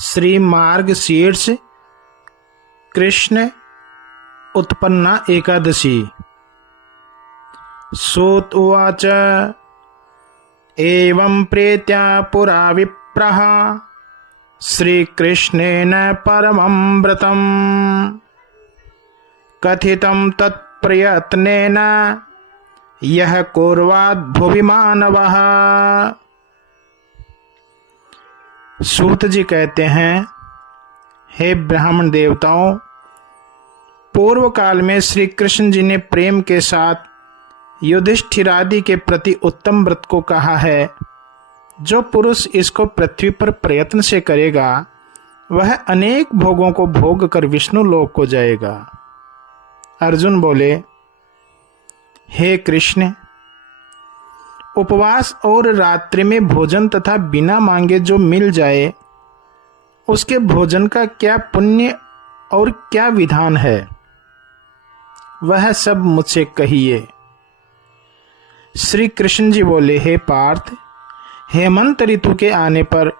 श्री मार्गशीर्ष कृष्ण उत्पन्ना एकादशी। सूत उवाच एवं प्रेत्या पुरा विप्रः श्रीकृष्णेन परमं व्रतं कथितं तत्प्रयत्नेन यः कुर्वात् भुवि मानवः। सूत जी कहते हैं, हे ब्राह्मण देवताओं, पूर्व काल में श्री कृष्ण जी ने प्रेम के साथ युधिष्ठिरादि के प्रति उत्तम व्रत को कहा है। जो पुरुष इसको पृथ्वी पर प्रयत्न से करेगा वह अनेक भोगों को भोग कर विष्णु लोक को जाएगा। अर्जुन बोले, हे कृष्ण, उपवास और रात्रि में भोजन तथा बिना मांगे जो मिल जाए उसके भोजन का क्या पुण्य और क्या विधान है, वह सब मुझसे कहिए। श्री कृष्ण जी बोले, हे पार्थ, हेमंत ऋतु के आने पर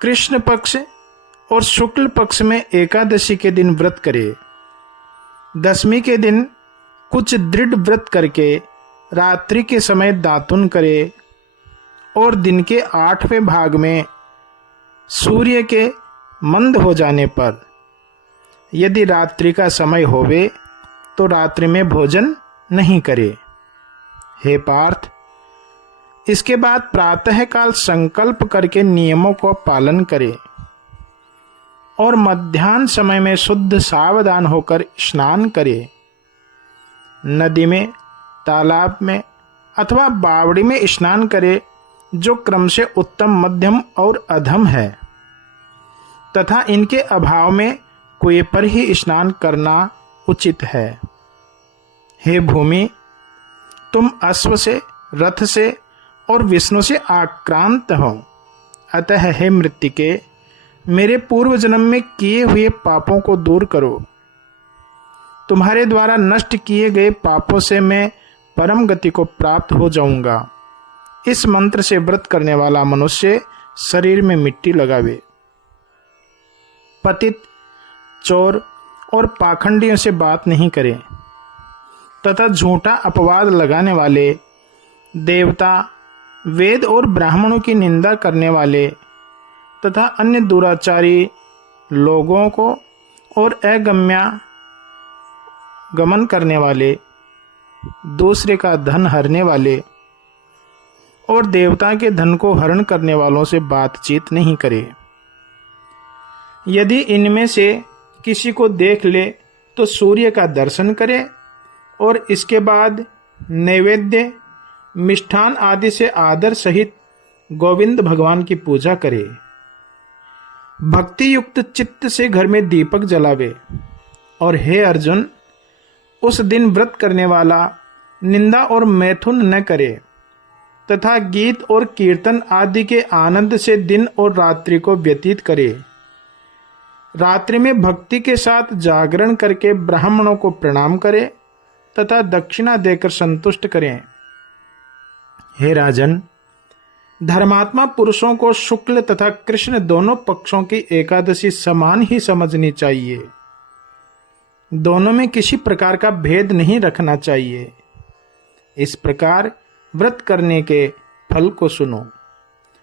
कृष्ण पक्ष और शुक्ल पक्ष में एकादशी के दिन व्रत करे। दशमी के दिन कुछ दृढ़ व्रत करके रात्रि के समय दातुन करे और दिन के 8वें भाग में सूर्य के मंद हो जाने पर यदि रात्रि का समय होवे तो रात्रि में भोजन नहीं करे। हे पार्थ, इसके बाद प्रातः काल संकल्प करके नियमों को पालन करे और मध्याह्न समय में शुद्ध सावधान होकर स्नान करे। नदी में, तालाब में अथवा बावड़ी में स्नान करे जो क्रम से उत्तम, मध्यम और अधम है, तथा इनके अभाव में कुएं पर ही स्नान करना उचित है। हे भूमि, तुम अश्व से, रथ से और विष्णु से आक्रांत हो, अतः हे मृत्तिके, मेरे पूर्व जन्म में किए हुए पापों को दूर करो। तुम्हारे द्वारा नष्ट किए गए पापों से मैं परम गति को प्राप्त हो जाऊंगा। इस मंत्र से व्रत करने वाला मनुष्य शरीर में मिट्टी लगावे। पतित, चोर और पाखंडियों से बात नहीं करे तथा झूठा अपवाद लगाने वाले, देवता, वेद और ब्राह्मणों की निंदा करने वाले तथा अन्य दुराचारी लोगों को और अगम्या गमन करने वाले, दूसरे का धन हरने वाले और देवता के धन को हरण करने वालों से बातचीत नहीं करे। यदि इनमें से किसी को देख ले तो सूर्य का दर्शन करे और इसके बाद नैवेद्य, मिष्ठान आदि से आदर सहित गोविंद भगवान की पूजा करे। भक्ति युक्त चित्त से घर में दीपक जलावे। और हे अर्जुन, उस दिन व्रत करने वाला निंदा और मैथुन न करे तथा गीत और कीर्तन आदि के आनंद से दिन और रात्रि को व्यतीत करे। रात्रि में भक्ति के साथ जागरण करके ब्राह्मणों को प्रणाम करे तथा दक्षिणा देकर संतुष्ट करें। हे राजन, धर्मात्मा पुरुषों को शुक्ल तथा कृष्ण दोनों पक्षों की एकादशी समान ही समझनी चाहिए। दोनों में किसी प्रकार का भेद नहीं रखना चाहिए। इस प्रकार व्रत करने के फल को सुनो।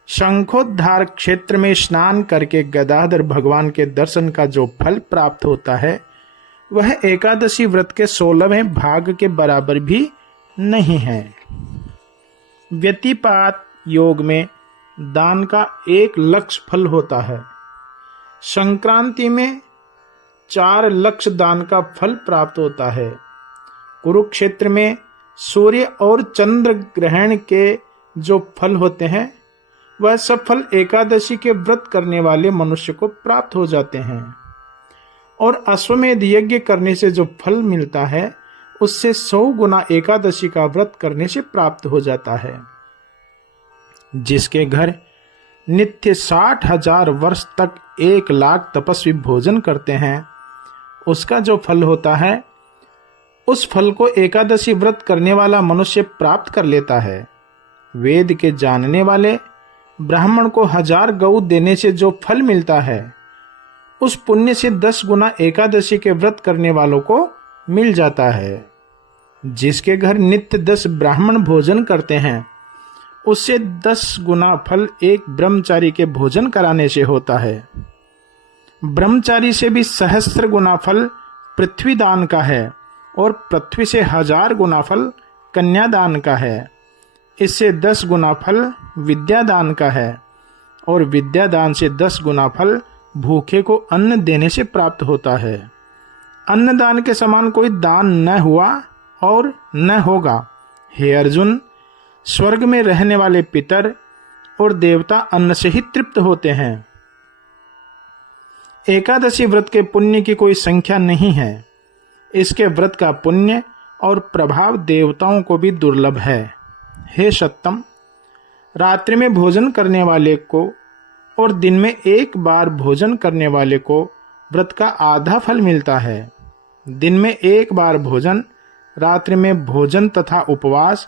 शंखोद्धार क्षेत्र में स्नान करके गदाधर भगवान के दर्शन का जो फल प्राप्त होता है वह एकादशी व्रत के 16वें भाग के बराबर भी नहीं है। व्यतिपात योग में दान का 1 लक्ष फल होता है। संक्रांति में 4 लक्ष दान का फल प्राप्त होता है। कुरुक्षेत्र में सूर्य और चंद्र ग्रहण के जो फल होते हैं वह सब फल एकादशी के व्रत करने वाले मनुष्य को प्राप्त हो जाते हैं। और अश्वमेध यज्ञ करने से जो फल मिलता है उससे 100 गुना एकादशी का व्रत करने से प्राप्त हो जाता है। जिसके घर नित्य 60,000 वर्ष तक 1 लाख तपस्वी भोजन करते हैं उसका जो फल होता है उस फल को एकादशी व्रत करने वाला मनुष्य प्राप्त कर लेता है। वेद के जानने वाले, ब्राह्मण को 1000 गऊ देने से जो फल मिलता है, उस पुण्य से 10 गुना एकादशी के व्रत करने वालों को मिल जाता है। जिसके घर नित्य 10 ब्राह्मण भोजन करते हैं, उससे 10 गुना फल एक ब्रह्मचारी के भोजन कराने से होता है। ब्रह्मचारी से भी 1000 गुना फल पृथ्वी दान का है और पृथ्वी से 1000 गुना फल कन्यादान का है। इससे 10 गुना फल विद्यादान का है और विद्यादान से 10 गुना फल भूखे को अन्न देने से प्राप्त होता है। अन्नदान के समान कोई दान न हुआ और न होगा। हे अर्जुन, स्वर्ग में रहने वाले पितर और देवता अन्न से ही तृप्त होते हैं। एकादशी व्रत के पुण्य की कोई संख्या नहीं है। इसके व्रत का पुण्य और प्रभाव देवताओं को भी दुर्लभ है। हे सत्तम, रात्रि में भोजन करने वाले को और दिन में एक बार भोजन करने वाले को व्रत का आधा फल मिलता है। दिन में एक बार भोजन, रात्रि में भोजन तथा उपवास,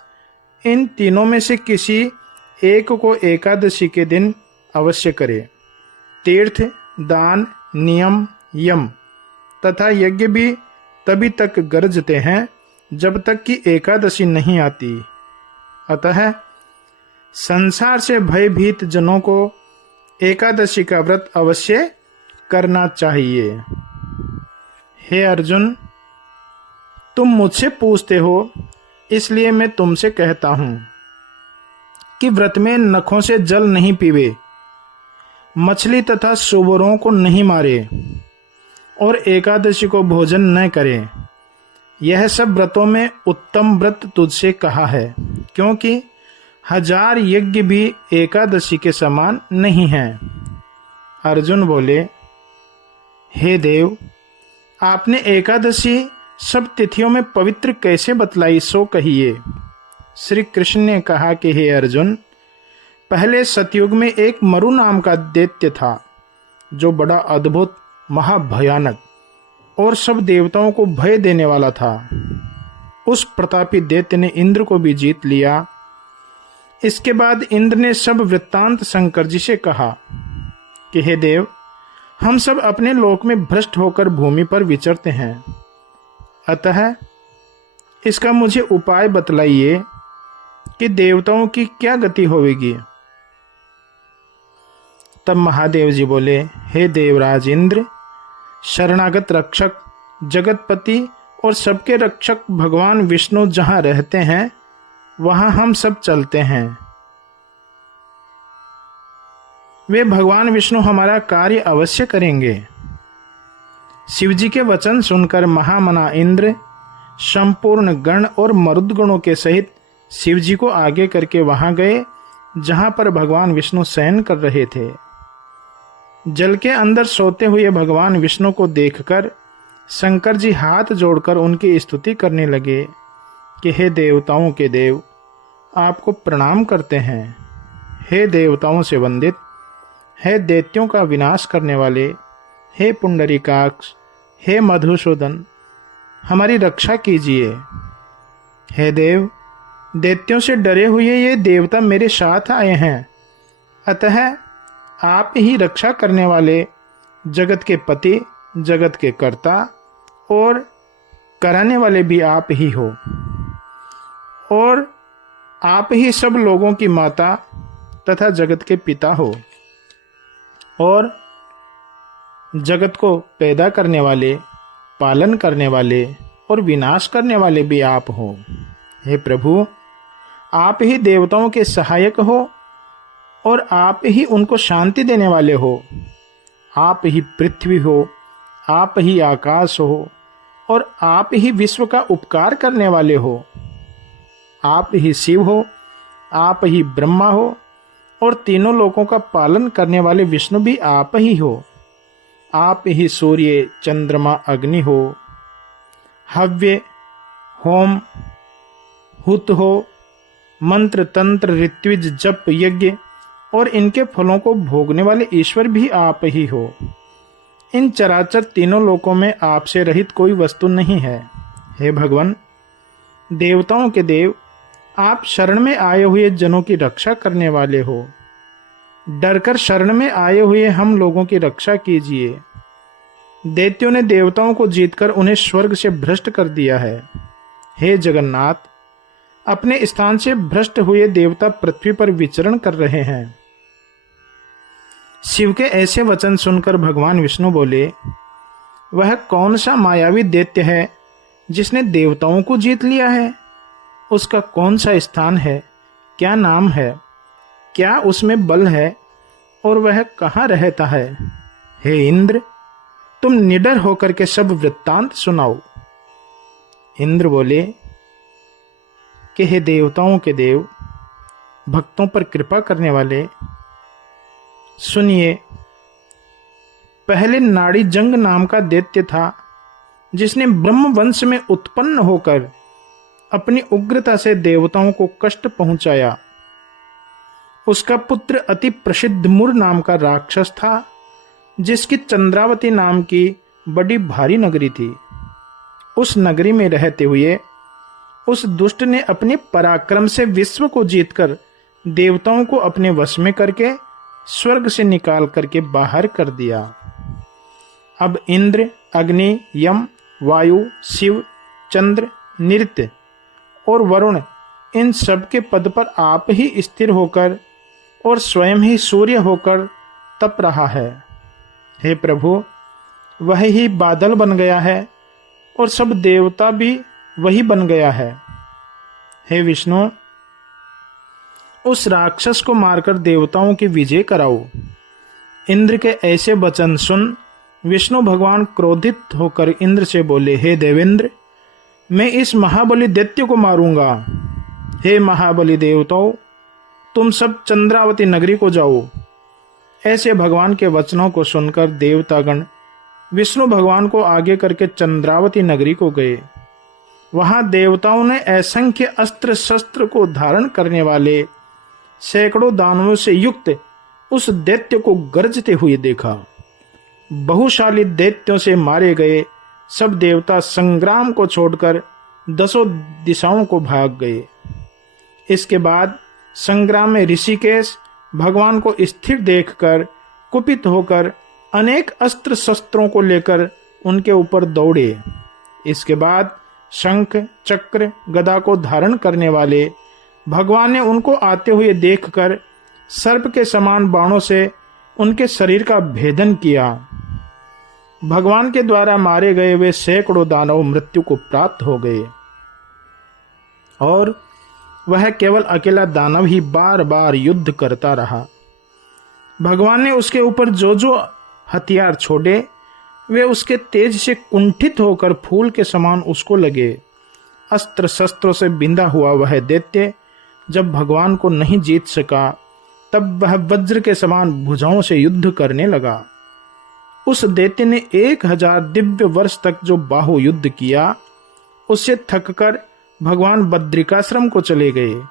इन तीनों में से किसी एक को एकादशी के दिन अवश्य करे। तीर्थ, दान, नियम, यम तथा यज्ञ भी तभी तक गरजते हैं जब तक कि एकादशी नहीं आती। अतः संसार से भयभीत जनों को एकादशी का व्रत अवश्य करना चाहिए। हे अर्जुन, तुम मुझसे पूछते हो, इसलिए मैं तुमसे कहता हूं कि व्रत में नखों से जल नहीं पीवे, मछली तथा सुअरों को नहीं मारे और एकादशी को भोजन न करें। यह सब व्रतों में उत्तम व्रत तुझसे कहा है, क्योंकि 1000 यज्ञ भी एकादशी के समान नहीं है। अर्जुन बोले, हे देव, आपने एकादशी सब तिथियों में पवित्र कैसे बतलाई, सो कहिए। श्री कृष्ण ने कहा कि हे अर्जुन, पहले सतयुग में एक मरु नाम का दैत्य था, जो बड़ा अद्भुत, महाभयानक और सब देवताओं को भय देने वाला था। उस प्रतापी दैत्य ने इंद्र को भी जीत लिया। इसके बाद इंद्र ने सब वृत्तांत शंकर जी से कहा कि हे देव, हम सब अपने लोक में भ्रष्ट होकर भूमि पर विचरते हैं, अतः इसका मुझे उपाय बतलाइए कि देवताओं की क्या गति होगी। तब महादेव जी बोले, हे देवराज इंद्र, शरणागत रक्षक, जगतपति और सबके रक्षक भगवान विष्णु जहां रहते हैं, वहां हम सब चलते हैं। वे भगवान विष्णु हमारा कार्य अवश्य करेंगे। शिवजी के वचन सुनकर महामना इंद्र संपूर्ण गण और मरुदगणों के सहित शिवजी को आगे करके वहां गए जहां पर भगवान विष्णु शयन कर रहे थे। जल के अंदर सोते हुए भगवान विष्णु को देखकर शंकर जी हाथ जोड़कर उनकी स्तुति करने लगे कि हे देवताओं के देव, आपको प्रणाम करते हैं। हे देवताओं से वंदित, हे दैत्यों का विनाश करने वाले, हे पुंडरीकाक्ष, हे मधुसूदन, हमारी रक्षा कीजिए। हे देव, दैत्यों से डरे हुए ये देवता मेरे साथ आए हैं, अतः आप ही रक्षा करने वाले, जगत के पति, जगत के कर्ता और कराने वाले भी आप ही हो, और आप ही सब लोगों की माता तथा जगत के पिता हो, और जगत को पैदा करने वाले, पालन करने वाले और विनाश करने वाले भी आप हो। हे प्रभु, आप ही देवताओं के सहायक हो और आप ही उनको शांति देने वाले हो। आप ही पृथ्वी हो, आप ही आकाश हो और आप ही विश्व का उपकार करने वाले हो। आप ही शिव हो, आप ही ब्रह्मा हो और तीनों लोकों का पालन करने वाले विष्णु भी आप ही हो। आप ही सूर्य, चंद्रमा, अग्नि हो, हव्य, होम, हुत हो, मंत्र, तंत्र, ऋत्विज, जप, यज्ञ और इनके फलों को भोगने वाले ईश्वर भी आप ही हो। इन चराचर तीनों लोकों में आपसे रहित कोई वस्तु नहीं है। हे भगवान, देवताओं के देव, आप शरण में आए हुए जनों की रक्षा करने वाले हो। डरकर शरण में आए हुए हम लोगों की रक्षा कीजिए। दैत्यों ने देवताओं को जीतकर उन्हें स्वर्ग से भ्रष्ट कर दिया है। हे जगन्नाथ, अपने स्थान से भ्रष्ट हुए देवता पृथ्वी पर विचरण कर रहे हैं। शिव के ऐसे वचन सुनकर भगवान विष्णु बोले, वह कौन सा मायावी दैत्य है जिसने देवताओं को जीत लिया है? उसका कौन सा स्थान है? क्या नाम है? क्या उसमें बल है? और वह कहाँ रहता है? हे इंद्र, तुम निडर होकर के सब वृत्तांत सुनाओ। इंद्र बोले कि हे देवताओं के देव, भक्तों पर कृपा करने वाले, सुनिए। पहले नाड़ी जंग नाम का दैत्य था, जिसने ब्रह्म वंश में उत्पन्न होकर अपनी उग्रता से देवताओं को कष्ट पहुंचाया। उसका पुत्र अति प्रसिद्ध मुर नाम का राक्षस था, जिसकी चंद्रावती नाम की बड़ी भारी नगरी थी। उस नगरी में रहते हुए उस दुष्ट ने अपने पराक्रम से विश्व को जीतकर देवताओं को अपने वश में करके स्वर्ग से निकाल करके बाहर कर दिया। अब इंद्र, अग्नि, यम, वायु, शिव, चंद्र, नृत्य और वरुण, इन सब के पद पर आप ही स्थिर होकर और स्वयं ही सूर्य होकर तप रहा है। हे प्रभु, वह ही बादल बन गया है और सब देवता भी वही बन गया है। हे विष्णु, उस राक्षस को मारकर देवताओं की विजय कराओ। इंद्र के ऐसे वचन सुन विष्णु भगवान क्रोधित होकर इंद्र से बोले, हे देवेंद्र, मैं इस महाबली दैत्य को मारूंगा। हे महाबली देवताओं, तुम सब चंद्रावती नगरी को जाओ। ऐसे भगवान के वचनों को सुनकर देवतागण विष्णु भगवान को आगे करके चंद्रावती नगरी को गए। वहां देवताओं ने असंख्य अस्त्र शस्त्र को धारण करने वाले सैकड़ों दानवों से युक्त उस दैत्य को गरजते हुए देखा। बहुशाली दैत्यों से मारे गए सब देवता संग्राम को छोड़कर दसों दिशाओं को भाग गए। इसके बाद संग्राम में ऋषिकेश भगवान को स्थिर देखकर कुपित होकर अनेक अस्त्र शस्त्रों को लेकर उनके ऊपर दौड़े। इसके बाद शंख, चक्र, गदा को धारण करने वाले भगवान ने उनको आते हुए देखकर सर्प के समान बाणों से उनके शरीर का भेदन किया। भगवान के द्वारा मारे गए वे सैकड़ों दानव मृत्यु को प्राप्त हो गए और वह केवल अकेला दानव ही बार बार युद्ध करता रहा। भगवान ने उसके ऊपर जो जो हथियार छोड़े वे उसके तेज से कुंठित होकर फूल के समान उसको लगे। अस्त्र शस्त्रों से बिंधा हुआ वह दैत्य जब भगवान को नहीं जीत सका, तब वह वज्र के समान भुजाओं से युद्ध करने लगा। उस दैत्य ने 1000 दिव्य वर्ष तक जो बाहु युद्ध किया, उससे थककर भगवान बद्रिकाश्रम को चले गए।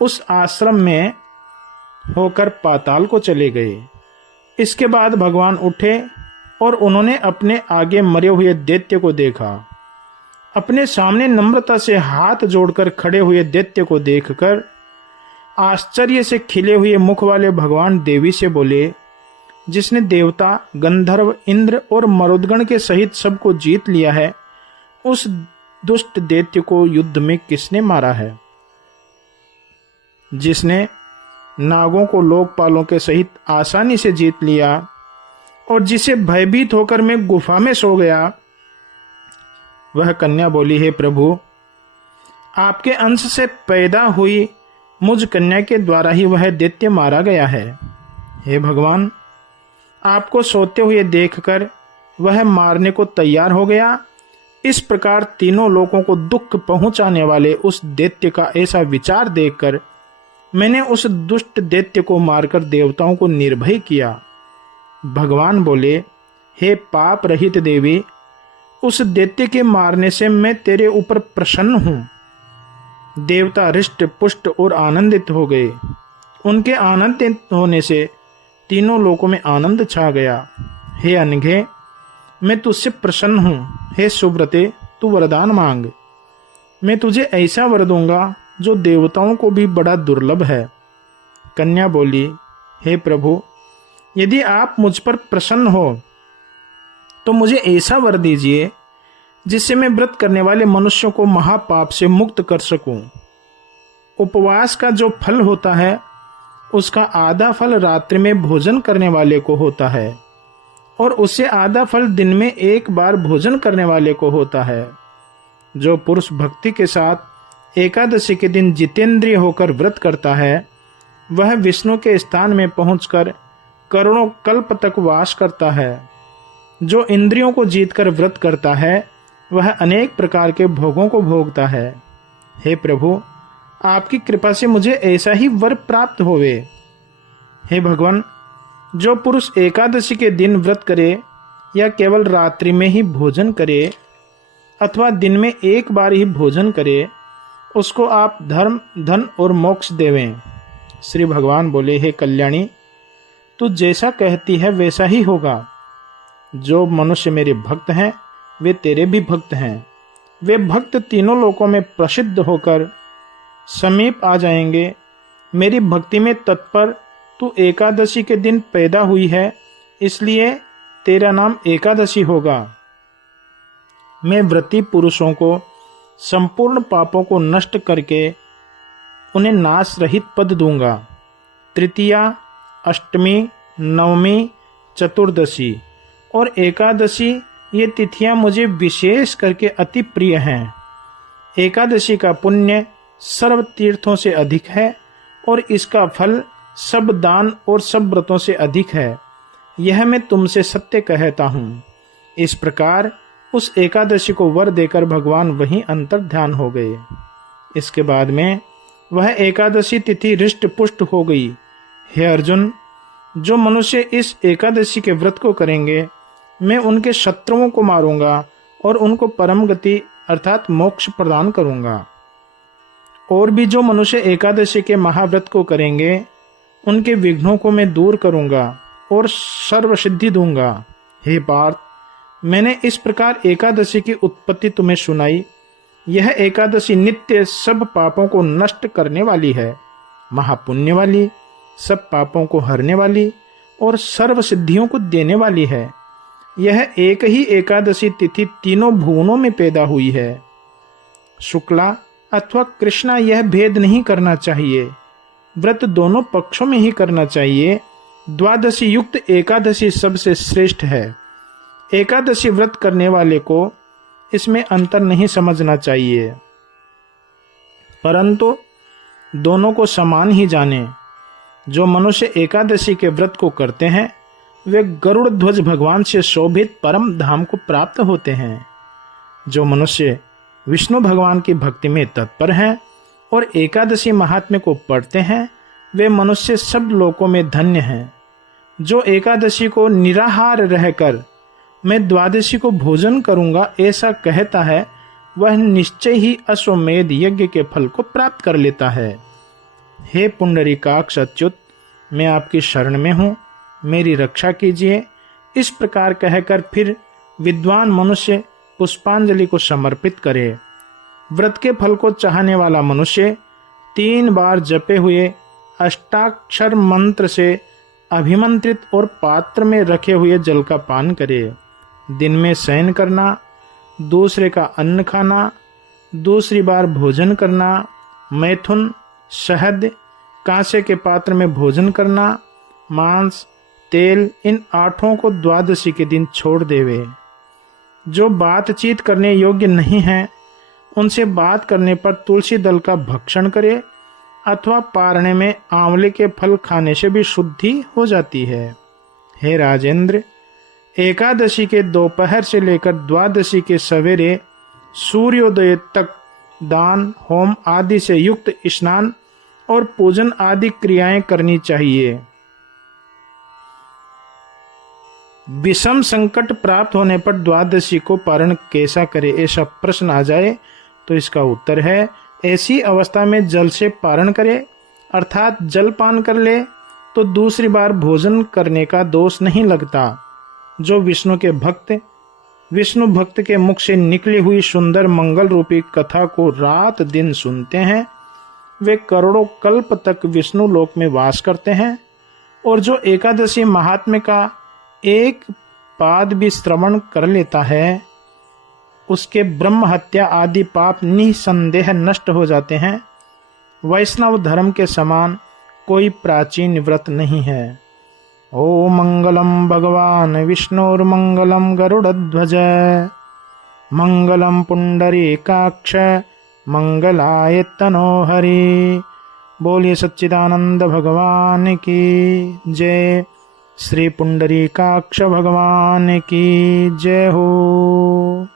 उस आश्रम में होकर पाताल को चले गए। इसके बाद भगवान उठे और उन्होंने अपने आगे मरे हुए दैत्य को देखा। अपने सामने नम्रता से हाथ जोड़कर खड़े हुए दैत्य को देखकर आश्चर्य से खिले हुए मुख वाले भगवान देवी से बोले, जिसने देवता, गंधर्व, इंद्र और मरुदगण के सहित सबको जीत लिया है, उस दुष्ट दैत्य को युद्ध में किसने मारा है? जिसने नागों को लोकपालों के सहित आसानी से जीत लिया और जिसे भयभीत होकर मैं गुफा में सो गया। वह कन्या बोली, हे प्रभु, आपके अंश से पैदा हुई मुझ कन्या के द्वारा ही वह दैत्य मारा गया है। हे भगवान, आपको सोते हुए देखकर वह मारने को तैयार हो गया। इस प्रकार तीनों लोगों को दुख पहुंचाने वाले उस दैत्य का ऐसा विचार देखकर मैंने उस दुष्ट दैत्य को मारकर देवताओं को निर्भय किया। भगवान बोले, हे पाप रहित देवी, उस दैत्य के मारने से मैं तेरे ऊपर प्रसन्न हूं। देवता हृष्ट पुष्ट और आनंदित हो गए। उनके आनंदित होने से तीनों लोकों में आनंद छा गया। हे अनघे, मैं तुझसे प्रसन्न हूं। हे सुव्रते, तू वरदान मांग। मैं तुझे ऐसा वर दूंगा जो देवताओं को भी बड़ा दुर्लभ है। कन्या बोली, हे प्रभु, यदि आप मुझ पर प्रसन्न हो तो मुझे ऐसा वर दीजिए जिससे मैं व्रत करने वाले मनुष्यों को महापाप से मुक्त कर सकूं। उपवास का जो फल होता है उसका आधा फल रात्रि में भोजन करने वाले को होता है और उससे आधा फल दिन में एक बार भोजन करने वाले को होता है। जो पुरुष भक्ति के साथ एकादशी के दिन जितेंद्रिय होकर व्रत करता है वह विष्णु के स्थान में पहुंचकर करोड़ों कल्प तक वास करता है। जो इंद्रियों को जीतकर व्रत करता है वह अनेक प्रकार के भोगों को भोगता है। हे प्रभु, आपकी कृपा से मुझे ऐसा ही वर प्राप्त होवे। हे भगवान, जो पुरुष एकादशी के दिन व्रत करे या केवल रात्रि में ही भोजन करे अथवा दिन में एक बार ही भोजन करे उसको आप धर्म, धन और मोक्ष देवें। श्री भगवान बोले, हे कल्याणी, तू जैसा कहती है वैसा ही होगा। जो मनुष्य मेरे भक्त हैं वे तेरे भी भक्त हैं। वे भक्त तीनों लोकों में प्रसिद्ध होकर समीप आ जाएंगे। मेरी भक्ति में तत्पर तू एकादशी के दिन पैदा हुई है, इसलिए तेरा नाम एकादशी होगा। मैं व्रती पुरुषों को संपूर्ण पापों को नष्ट करके उन्हें नाश रहित पद दूंगा। तृतीया, अष्टमी, नवमी, चतुर्दशी और एकादशी ये तिथियां मुझे विशेष करके अति प्रिय हैं। एकादशी का पुण्य सर्व तीर्थों से अधिक है और इसका फल सब दान और सब व्रतों से अधिक है। यह मैं तुमसे सत्य कहता हूँ। इस प्रकार उस एकादशी को वर देकर भगवान वहीं अंतर ध्यान हो गए। इसके बाद में वह एकादशी तिथि हृष्ट पुष्ट हो गई। हे अर्जुन, जो मनुष्य इस एकादशी के व्रत को करेंगे मैं उनके शत्रुओं को मारूंगा और उनको परम गति अर्थात मोक्ष प्रदान करूंगा। और भी जो मनुष्य एकादशी के महाव्रत को करेंगे उनके विघ्नों को मैं दूर करूंगा और सर्व सिद्धि दूंगा। हे पार्थ, मैंने इस प्रकार एकादशी की उत्पत्ति तुम्हें सुनाई। यह एकादशी नित्य सब पापों को नष्ट करने वाली है, महापुण्य वाली, सब पापों को हरने वाली और सर्व सिद्धियों को देने वाली है। यह एक ही एकादशी तिथि तीनों भुवनों में पैदा हुई है। शुक्ला अथवा कृष्णा यह भेद नहीं करना चाहिए। व्रत दोनों पक्षों में ही करना चाहिए। द्वादशी युक्त एकादशी सबसे श्रेष्ठ है। एकादशी व्रत करने वाले को इसमें अंतर नहीं समझना चाहिए, परंतु दोनों को समान ही जाने। जो मनुष्य एकादशी के व्रत को करते हैं वे गरुड़ ध्वज भगवान से शोभित परम धाम को प्राप्त होते हैं। जो मनुष्य विष्णु भगवान की भक्ति में तत्पर हैं और एकादशी महात्म्य को पढ़ते हैं वे मनुष्य सब लोकों में धन्य हैं। जो एकादशी को निराहार रहकर मैं द्वादशी को भोजन करूंगा ऐसा कहता है वह निश्चय ही अश्वमेध यज्ञ के फल को प्राप्त कर लेता है। हे पुंडरीकाक्ष अच्युत, मैं आपकी शरण में हूँ, मेरी रक्षा कीजिए। इस प्रकार कहकर फिर विद्वान मनुष्य पुष्पांजलि को समर्पित करे। व्रत के फल को चाहने वाला मनुष्य 3 बार जपे हुए अष्टाक्षर मंत्र से अभिमंत्रित और पात्र में रखे हुए जल का पान करे। दिन में शयन करना, दूसरे का अन्न खाना, दूसरी बार भोजन करना, मैथुन, शहद, कांसे के पात्र में भोजन करना, मांस, तेल, इन 8 को द्वादशी के दिन छोड़ देवे। जो बातचीत करने योग्य नहीं है उनसे बात करने पर तुलसी दल का भक्षण करे अथवा पारणे में आंवले के फल खाने से भी शुद्धि हो जाती है। हे राजेंद्र, एकादशी के दोपहर से लेकर द्वादशी के सवेरे सूर्योदय तक दान, होम आदि से युक्त स्नान और पूजन आदि क्रियाएं करनी चाहिए। विषम संकट प्राप्त होने पर द्वादशी को पारण कैसा करे, ऐसा प्रश्न आ जाए तो इसका उत्तर है ऐसी अवस्था में जल से पारण करे अर्थात जल पान कर ले तो दूसरी बार भोजन करने का दोष नहीं लगता। जो विष्णु के भक्त विष्णु भक्त के मुख से निकली हुई सुंदर मंगल रूपी कथा को रात दिन सुनते हैं वे करोड़ों कल्प तक विष्णु लोक में वास करते हैं। और जो एकादशी महात्म्य का एक पाद भी श्रवण कर लेता है उसके ब्रह्म हत्या आदि पाप निसंदेह नष्ट हो जाते हैं। वैष्णव धर्म के समान कोई प्राचीन व्रत नहीं है। ओ मंगलम भगवान विष्णुर्मंगलम गरुड़ध्वज मंगलम पुंडरीकाक्ष मंगलाय तनोहरि। बोलिए सच्चिदानंद भगवान की जय। श्री पुंडरीकाक्ष भगवान की जय हो।